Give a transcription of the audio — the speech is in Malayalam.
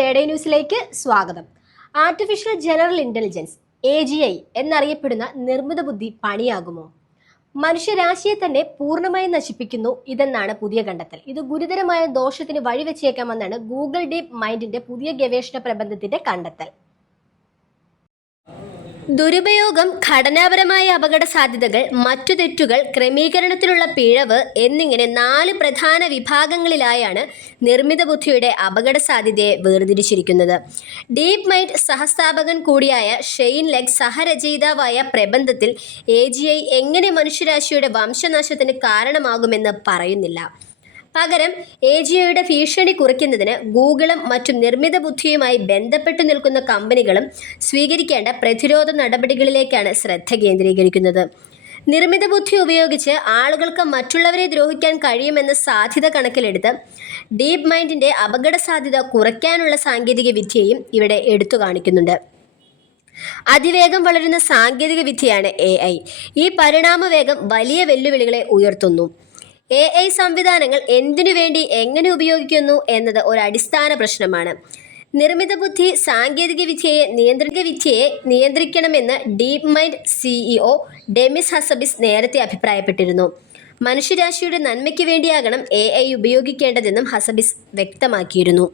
തേടേ ന്യൂസിലേക്ക് സ്വാഗതം. Artificial general intelligence A G I എന്നറിയപ്പെടുന്ന നിർമ്മിത ബുദ്ധി പണിയാകുമോ? മനുഷ്യരാശിയെ തന്നെ പൂർണമായി നശിപ്പിക്കുന്നു ഇതെന്നാണ് പുതിയ കണ്ടെത്തൽ. ഇത് ഗുരുതരമായ ദോഷത്തിന് വഴിവെച്ചേക്കാമെന്നാണ് ഗൂഗിൾ ഡീപ് മൈൻഡിന്റെ പുതിയ ഗവേഷണ പ്രബന്ധത്തിന്റെ കണ്ടെത്തൽ. ദുരുപയോഗം ഘടനാപരമായ അപകട സാധ്യതകൾ മറ്റു തെറ്റുകൾ ക്രമീകരണത്തിലുള്ള പിഴവ് എന്നിങ്ങനെ നാല് പ്രധാന വിഭാഗങ്ങളിലായാണ് നിർമ്മിത ബുദ്ധിയുടെ അപകട സാധ്യതയെ വേർതിരിച്ചിരിക്കുന്നത്. ഡീപ് മൈൻഡ് സഹസ്ഥാപകൻ കൂടിയായ ഷെയ്ൻ ലെഗ് സഹരചയിതാവായ പ്രബന്ധത്തിൽ എ എങ്ങനെ മനുഷ്യരാശിയുടെ വംശനാശത്തിന് കാരണമാകുമെന്ന് പറയുന്നില്ല. പകരം എ ജി ഒയുടെ ഭീഷണി കുറയ്ക്കുന്നതിന് ഗൂഗിളും മറ്റു നിർമ്മിത ബുദ്ധിയുമായി ബന്ധപ്പെട്ടു നിൽക്കുന്ന കമ്പനികളും സ്വീകരിക്കേണ്ട പ്രതിരോധ നടപടികളിലേക്കാണ് ശ്രദ്ധ കേന്ദ്രീകരിക്കുന്നത്. നിർമ്മിത ബുദ്ധി ഉപയോഗിച്ച് ആളുകൾക്ക് മറ്റുള്ളവരെ ദ്രോഹിക്കാൻ കഴിയുമെന്ന സാധ്യത കണക്കിലെടുത്ത് ഡീപ് മൈൻഡിന്റെ അപകട സാധ്യത കുറയ്ക്കാനുള്ള സാങ്കേതിക വിദ്യയും ഇവിടെ എടുത്തു കാണിക്കുന്നുണ്ട്. അതിവേഗം വളരുന്ന സാങ്കേതിക വിദ്യയാണ് എ ഐ. ഈ പരിണാമവേഗം വലിയ വെല്ലുവിളികളെ ഉയർത്തുന്നു. എ ഐ സംവിധാനങ്ങൾ എന്തിനു വേണ്ടി എങ്ങനെ ഉപയോഗിക്കുന്നു എന്നത് ഒരു അടിസ്ഥാന പ്രശ്നമാണ്. നിർമ്മിത ബുദ്ധി സാങ്കേതിക വിദ്യയെ നിയന്ത്രിക വിദ്യയെ നിയന്ത്രിക്കണമെന്ന് DeepMind CEO Demis Hassabis നേരത്തെ അഭിപ്രായപ്പെട്ടിരുന്നു. മനുഷ്യരാശിയുടെ നന്മയ്ക്ക് വേണ്ടിയാകണം എ ഐ ഉപയോഗിക്കേണ്ടതെന്നും ഹസബിസ് വ്യക്തമാക്കിയിരുന്നു.